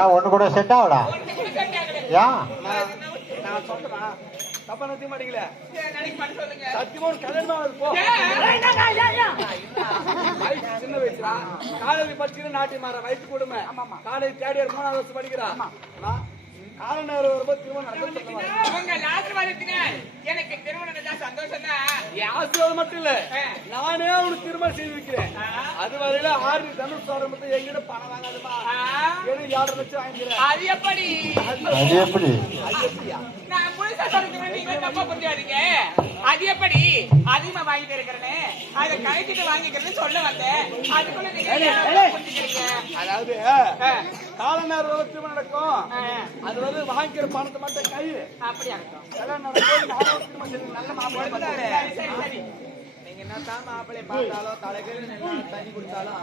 ஏன் ஒண்ணு கூட செட் ஆகடா. ஏன் நான் சொல்றேன் தப்பா நிறுத்த மாட்டீங்களே சத்தியமா ஒரு கல்யாணமா சின்ன வயசுடா. காலேஜ் படிச்சுட்டு நாட்டி மாற வயசு கொடுமை காலேஜ் தேர்ட் இயர் மூணாவது வருஷம் படிக்கிறா. கால நேரம் வரும்போது நடக்க உங்க ஆசீர்வாதத்தினால் எனக்கு திருமணம் நடந்தா சந்தோஷம் தான் என் ஆசீர்வாதம் மட்டும் இல்ல நானே அவனுக்கு திரும்ப செய்து வைக்கிறேன் அது வரையில ஆறு தனுஷ் வர மட்டும் எங்கிட்ட பணம் வாங்காதுமா எனக்கு ஏழரை லட்சம் வாங்கிக்கிறேன்? அது எப்படி? அது எப்படி? நான் முழுசா நீங்க தப்பா புரியாதீங்க அது எப்படி? அதிகமா வாங்கிட்டு இருக்கிறேன்னு அதை கணக்கிட்டு வாங்கிக்கிறேன்னு சொல்ல வந்தேன். அதுக்குள்ள நீங்க அதாவது கால நேரம் வரை திரும்ப நடக்கும். அது வந்து வாங்கிக்கிற பணத்தை மட்டும் கை அப்படியா? நல்ல மாப்பிள்ளை. நீங்க என்னதான் மாப்பிள்ளை பார்த்தாலும் தலைகீழ நின்னு தண்ணி குடிச்சாலும்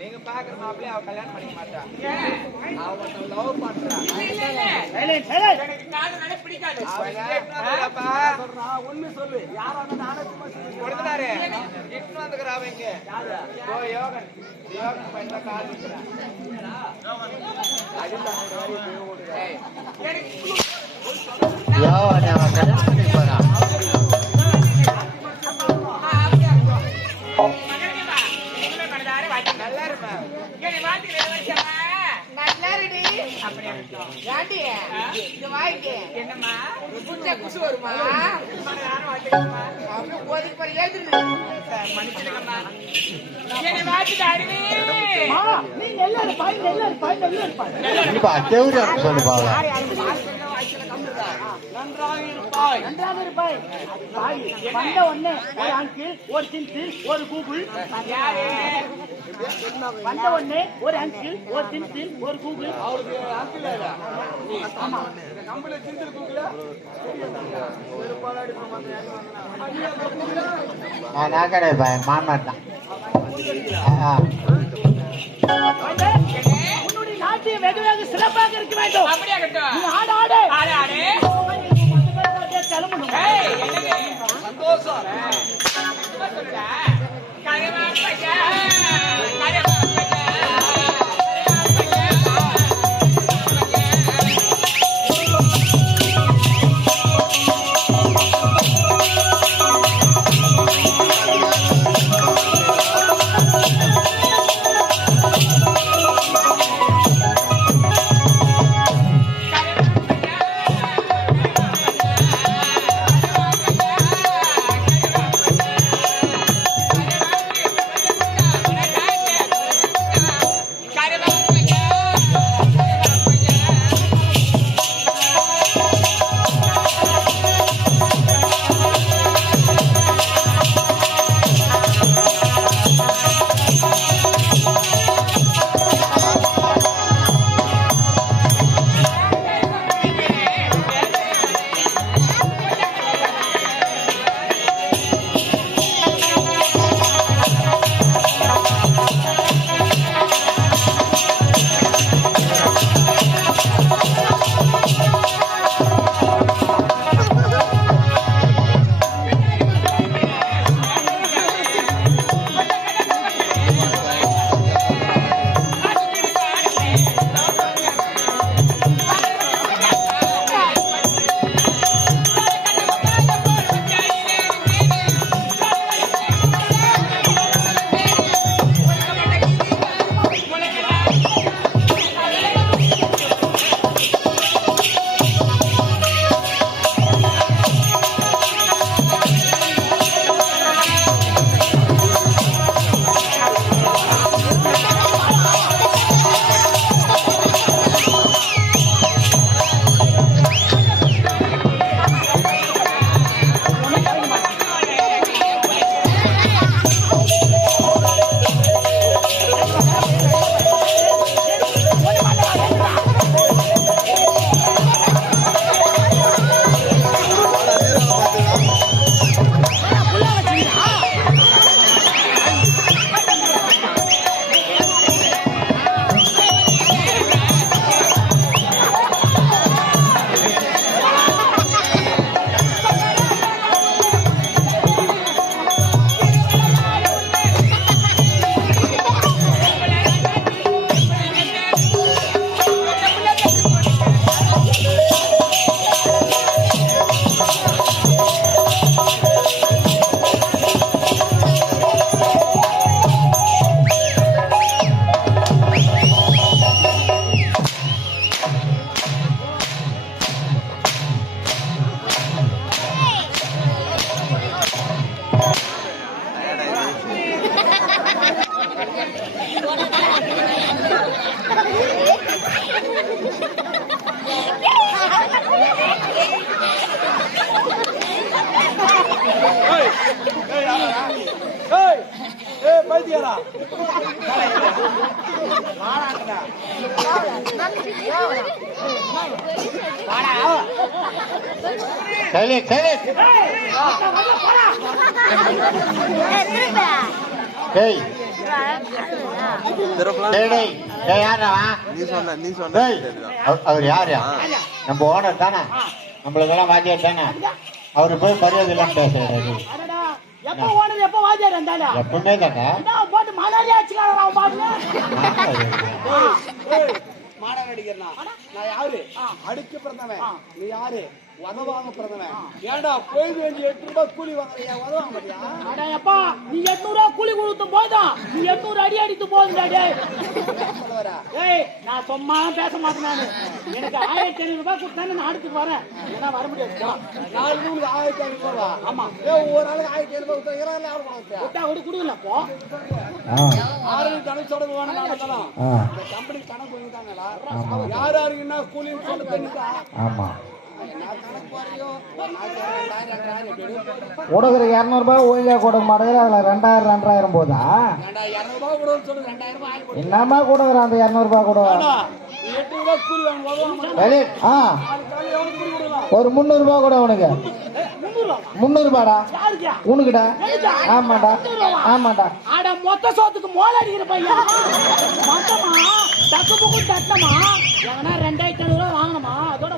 நீங்க பாக்குற மாப்பிள்ளை அவ கல்யாணம் பண்ணிக்க மாட்டா. ஏன்? அவ ஒருத்தன் லவ் பண்றா. பிடிக்காது. உண்மை சொல்லு. யாரா. கொடுத்துட்டாரு. இட்டு வந்துக்கிறா அவங்க ஓ யோகன். யோகன் பண்ண கால் இருக்கிறான் எனக்கு யோ நீ அவன் கல்யாணம் பண்ணி போறான். ஆ, அப்படியா இருக்கட்டும். மகனேம்மா, நீங்களும் மனதார வாழ்த்துங்க. நல்லா இருப்பா என்னை வாழ்த்துக்கிற இளவரசியம்மா. நல்லா இருடி. அப்படியா இருக்கட்டும். ஏண்டி? இது வாங்கிட்டு. என்னம்மா குசு வருமா? மனதார வாழ்த்துக்கம்மா. அப்படியே ஒதுக்கி பாரு, எழுந்துரு. மன்னிச்சிடுங்கம்மா. என்னை வாழ்த்துக்க அருவி. இப்ப தேவரி சொல்லு பாவல நன்றாக இருப்பாய் நன்றாக இருப்பாய். பாய் வந்த உடனே ஒரு அங்கிள் ஒரு சின்சில் ஒரு கூகுள்? வந்த உடனே ஒரு அங்கிள் ஒரு சின்சில் ஒரு கூகுள். அவருக்கு அங்கிள் கூகுள? நான் கிடையாது தான். உன்னுடைய நாட்டியம் வெகு வெகு சிறப்பாக இருக்க வேண்டும். ஆடு. கிளம்பணும் ஏய், என்னது? சந்தோஷம். சைலேஷ் சைலேஷ். டேய். டேய் டேய். டேய் யாரா நீ சொன்ன நீ சொன்ன டேய். அவ- அவர் யாரு நம்ம ஓனர் தானே? நம்மளுக்கெல்லாம் வாத்தியார் தானே? அவரு போய் மரியாதை இல்லாம பேசுறாரு எப்பவுமே தானே? நடிகர்னா? நான் யாரு? அடிக்க பிறந்தவன். நீ யாரு? உதவாங்க பிறந்தவன் ஏன்டா போய் வேண்டி எட்டு ரூபாய் கூலி வாங்குறியா? உதவாங்க மாட்டியா அட நீ எட்நூறு ரூபா கூலி கொடுத்து போதும். நீ எட்நூறு அடி அடித்து போதும் டேய் நான் சும்மா பேச மாட்டேன் நானு. எனக்கு ஆயிரத்தி ஐநூறு ரூபாய் கொடுத்தா நான் அடுத்துக்கு வரேன் ஏன்னா வர முடியாது. வா. நாலு நூலுக்கு ஆயிரத்தி ஐநூறு ரூபா ஆமா. ஏ ஒரு ஆளுக்கு ஆயிரத்தி ஐநூறு ரூபாய் இருபது ஆள் கொடுத்தா? விட்டா கூட கொடுக்கல போ. ஆறு கணக்கு சொல்ல வேணும் கம்பெனி கணக்கு பண்ணிட்டாங்களா யார் யாருக்குன்னா கூலின்னு சொல்ல தெரியுதா ஆமா. நான் கொடுக்குற இரநூறுபா ஓய்யா கொடுக்க மாட்டேங்குது அதில் ரெண்டாயிரம் ரெண்டாயிரம் போதா? என்னம்மா கொடுக்குற அந்த இரநூறுபா கூட? ஆ. ஒரு முந்நூறுபா கூட உனக்கு. முந்நூறுபாடா? உனக்குடா ஆமாடா. ஆமாடா. மொத்த சோத்துக்கு மோல அடிக்கிற பையன் மொத்தமா? தக்கு புக்கு தட்டமா எவனா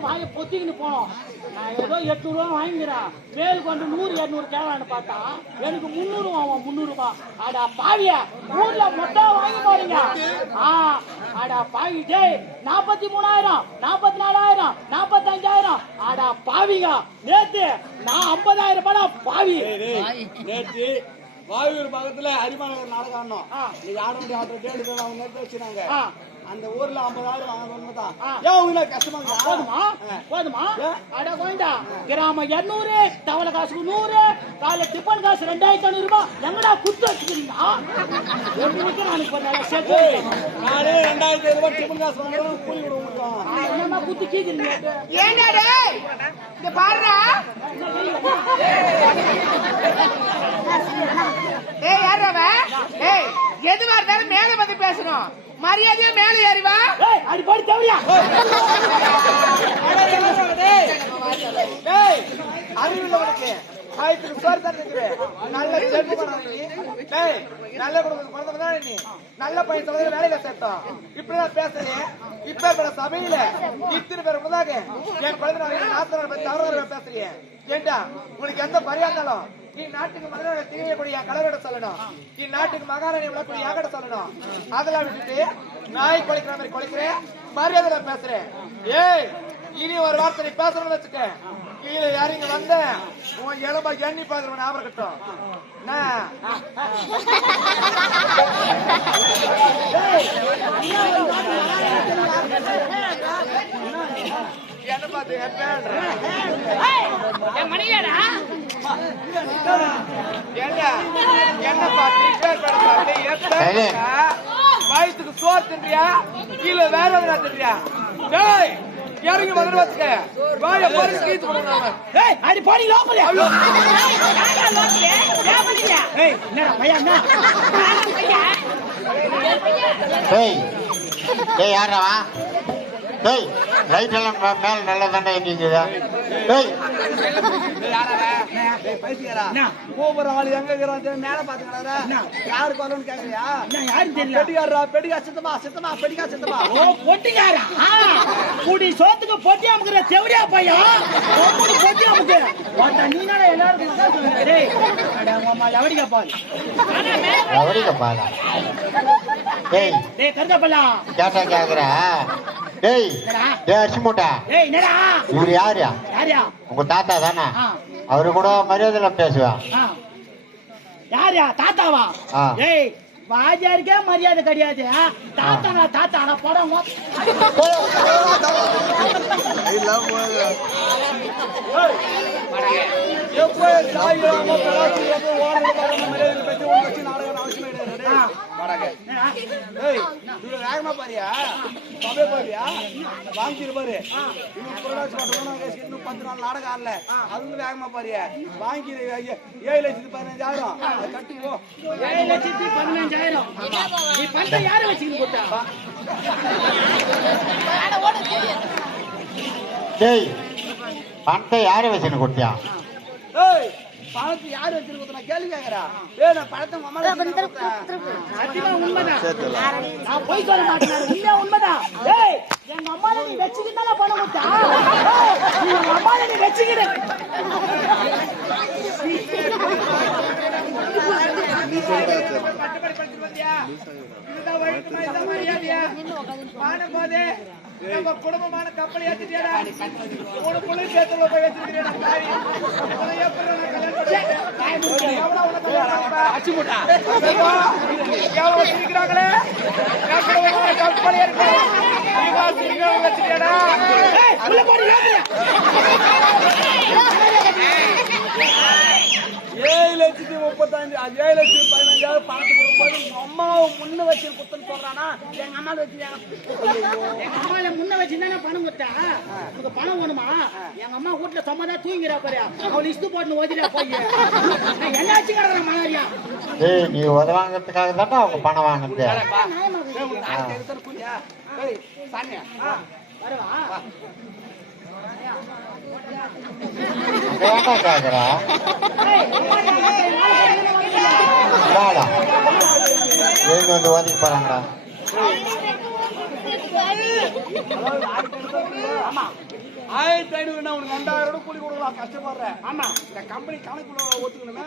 வாங்கி பொத்திக்கின்னு போனோம். நான் ஏதோ எட்நூறு ரூபா வாங்கிக்கிறேன். மேல் கொண்டு நூறு இரநூறு கேளான்னு பார்த்தா எனக்கு முந்நூறு ஆகும் முந்நூறு ரூபாய் அடா பாவிய ஊர்ல மொத்தம் வாங்கி போறீங்க ஆ அடா பாவி டேய் நாற்பத்தி மூணாயிரம் நாற்பத்தி நாலாயிரம் நாற்பத்தி அஞ்சாயிரம் அடா பாவிங்க நேத்து நான் ஐம்பதாயிரம் ரூபாய் பாவி. நேற்று வாயூர் பக்கத்துல அரிமாநகர் நாடகம் ஆடணும் நீங்க ஆட முடியாது அவங்க நேற்று வச்சுனாங்க. அந்த ஊர்ல ஐம்பதாயிரம் வாங்க உண்மைதான். ஏன் உங்களுக்கு கஷ்டமா? போதுமா? போதுமா? அட கோயிண்டா கிராம இருநூறு தவளை காசுக்கு நூறு காலைல டிஃபன் காசு ரெண்டாயிரத்தி ஐநூறு ரூபாய் எங்கடா குத்து வச்சுக்கிறீங்க? எப்படி நிக்கிறான் இப்ப நல்லா சேர்த்து ஏய், நானே ரெண்டாயிரத்தி ஐநூறு ரூபாய் டிஃபன் காசு வாங்குறேன் கூலி கொடுக்க மாட்டோம் என்னமா குத்து கீக்கிறீங்க? ஏண்டா டேய்? இந்த பாருடா. டேய் யாரா அவன்? டேய் எதுவா வந்து பேசணும். மரியாதையா மேல ஏறி வா. ஏய் அடி போடி தேவையா அறிவுள்ளவனுக்கு ஆயிரத்துக்கு சோறு தந்துருக்கு நல்ல செல்வ டேய் நல்ல குடும்பம் குழந்தை நீ. நல்ல பையன் சொல்றது வேலையில சேர்த்தோம். இப்படிதான் பேசுறேன் இப்ப இருக்கிற சபையில இத்தனை பேர் முன்னதாக என் குழந்தை நாத்தனார் பத்தி தவறு பேசுறீங்க. ஏண்டா உனக்கு எந்த பரியா இருந்தாலும் நீ நாட்டுக்கு மகனாக திரியக்கூடிய கலரோட சொல்லணும். நீ நாட்டுக்கு மகாராணி விளக்கூடிய யாகட சொல்லணும். அதெல்லாம் விட்டுட்டு நாய் குலைக்கிற மாதிரி குலைக்கிறேன் மரியாதை பேசுறேன். ஏய் இனி ஒரு வார்த்தை நீ பேசணும்னு வச்சுக்க கீழே இறங்கி வந்த உன் எலும்பா எண்ணி பாக்குற ஞாபகம் இருக்கட்டும். என்ன? என்ன பார்த்து? என்ன? பார்த்து வயிற்றுக்கு சோறு தின்றியா? கீழே வேற தின்றியா? டேய் இறங்கி வந்து வச்சுக்க. வாய பறிச்சு கீத்து கொடுங்க ஏய் அடி போடி லோக்கல் ஏய் என்னடா என்ன? டேய் லைட் எல்லாம் மேல நல்லா தானே எங்கிக்குதா டேய் என்ன ஒவ்வொரு ஆள் எங்க இருக்கிறான் மேல பாத்துக்கிறாரா? யாருக்கு வரணும்னு கேக்குறியா? யாரும் தெரியல. பெட்டிக்காரா பெட்டிக்கா சித்தமா சித்தமா பெட்டிக்கா சித்தமா ஓ பொட்டிக்காரா குடி சோத்துக்கு பொட்டி அமுக்குற செவடியா பையன் பொட்டி அமுக்கு. சொல்லுங்க டேய் அம்மா லவடிக்கா பாலா. டேய் டேய் கருதப்பல்லா. கேட்டா கேக்குற? டேய் டேய் அரிசி மூட்டை டேய் என்னடா இவரு யாரு யாரியா உங்க தாத்தா தானே. அவரு கூட மரியாதையில பேசுவேன் ஆ. யாரியா தாத்தாவா ஆ. டேய் வாஜாருக்கே மரியாதை கிடையாது படம் பிள்ளாச்சி இல்லாம ஓடுறது பாருங்க, மரியாதை வேகமா பாரியா? சபை பாரியா? வாங்கிக்கிட்டு பாரு. இன்னும் புரட்டாசி மாசம் இன்னும் பத்து நாள் நாடகம் ஆடல. அதுவும் வேகமா பாரியா? வாங்கிக்கிட்டு ஏழு லட்சத்து பதினஞ்சாயிரம். கட்டி போ. ஏழு லட்சத்தி பதினஞ்சாயிரம் நீ பணத்தை யாரை வச்சுக்கிட்டு கொடுத்தா டேய் பணத்தை யாரு வச்சுன்னு கொடுத்தியா ஏய், யாரு வச்சிருந்து கொடுத்தா? நான் கேள்வி கேட்கிறேன். ஏய், நான் பணத்தை உங்க அம்மால வச்சுருந்து கொடுத்தேன். சத்தியமா உண்மைதான் நான் போய் சொல்ல மாட்டேன் உண்மையா உண்மைதான் ஏய் எங்க அம்மால நீ வச்சுக்கிட்டு பணம் கொடுத்தா ஏய், நீ எங்க அம்மால நீ வச்சுக்கிடு பட்டுப்படி படிச்சுட்டு வந்தியா? இதுதான் ஒழுக்கமா, இதுதான் மரியாதையா? மானம் போதே. நம்ம குடும்பமான கப்பலை ஏத்திட்டியாடா? மூணு புள்ளி சேத்துல போய் எப்படி நான் கல்யாணம் எவ்வளவு சிரிக்கிறாங்களே? சிரிக்கிறவங்க ஏழு லட்சத்தி முப்பத்தஞ்சு ஏழு லட்சத்தி பதினஞ்சாயிரம் பணத்தை கொடுக்கும்போது உங்க அம்மாவை முன்ன வச்சு குத்தன்னு சொல்றானா எங்க அம்மாவை வச்சு எங்க அம்மால முன்ன வச்சு தானே பணம் கொடுத்தா? உனக்கு பணம் வேணுமா? எங்க அம்மா வீட்டுல சும்மா தான் தூங்கிறா பாரு அவள் இஷ்டு போட்டு ஓதிடா போய். நான் என்ன வச்சு கிடக்குறேன் மகாரியா டேய் நீ உதவாங்கிறதுக்காக தானே அவங்க பணம் வாங்குறது வருவா ஏன்டா கேக்குற எழுந்து வந்து போறாங்கடா ஆயிரத்தி ஐநூறு உனக்கு ரெண்டாயிரம் ரூபாய் கூலி கொடுக்கலாம் கஷ்டப்படுறேன் ஆமா இந்த கம்பெனி கணக்குள்ள ஒத்துக்கணுமே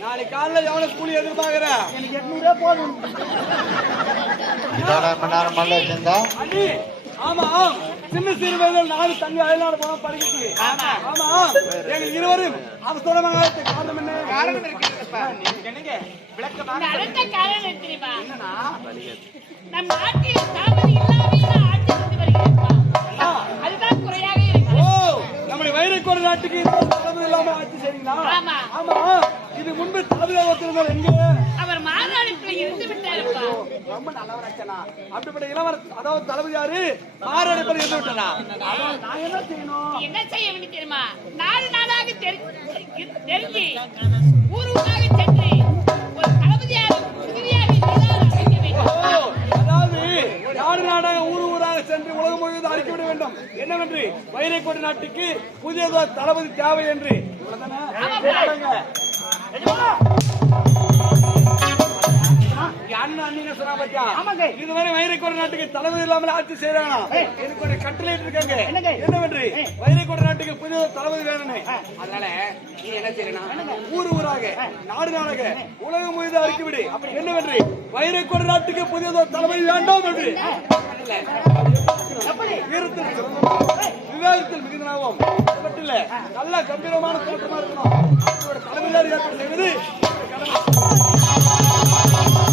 நாளைக்கு காலைல எவ்வளவு கூலி எதிர்பார்க்கற? எனக்கு எட்நூறு போதும். இதோட மணி நேரம் மல்ல வச்சிருந்தா? அண்ணி ஆமா சின்ன சிறு வயதில் நானும் தங்கி அயல்நாடு போனோம் படிக்கிறதுக்கு ஆமா. எங்க இருவரும் அவசரமாக காரணம் என்ன? காரணம் இருக்குதுப்பா. என்னங்க? விளக்கமா இந்த அடுத்த காரணம் என்ன தெரியுமா? நம் நாட்டில் தாமரை இல்லாமையே ஆட்சி செஞ்சு நாட்டுக்கு தலைமை இல்லாம ஆட்சி செய்றீங்களா ஆமா. இது முன்பு தலைவர் ஒருத்தர் எங்க? அவர் மாநாடுக்குள்ள இருந்து விட்டாருப்பா. ரொம்ப நல்லவர் அச்சனா அப்படிப்பட்ட இளவர் அதாவது தளபதி யாரு? மாரடைப்பர் இருந்து விட்டனா நான் என்ன செய்யணும்? என்ன செய்ய வேண்டும் தெரியுமா? நாடாக தெரி- தெரிஞ்சு ஊர் ஊராக சென்று ஒரு ஓ, அதாவது நாடு நாடாக ஊர் சென்று உலகம் முழுவதும் அறிக்க விட வேண்டும். என்னவென்று வைரக்கோடு நாட்டுக்கு புதியதோர் தளபதி தேவை என்று? இதுவரை வைரக்கோடு நாட்டுக்கு தளபதி இல்லாமல் ஆட்சி செய்யறாங்க எனக்கு ஒரு கட்டளை இருக்காங்க என்னவென்று? வைரக்கோடு நாட்டுக்கு புதிய தளபதி வேணும்னு. அதனால நீ என்ன செய்யணும் ஊர் ஊராக நாடு நாடாக உலகம் முழுவதும் அறிக்கை விடு. என்னவென்று? வைரக்கோடு நாட்டுக்கு புதியதோர் தளபதி வேண்டாம் என்று. வீரத்தில் விவேகத்தில் மிகுந்தனாகவும் மட்டும் இல்ல நல்ல கம்பீரமான தோற்றமா இருக்கணும். அவரோட தலைமையார் ஏற்பாடு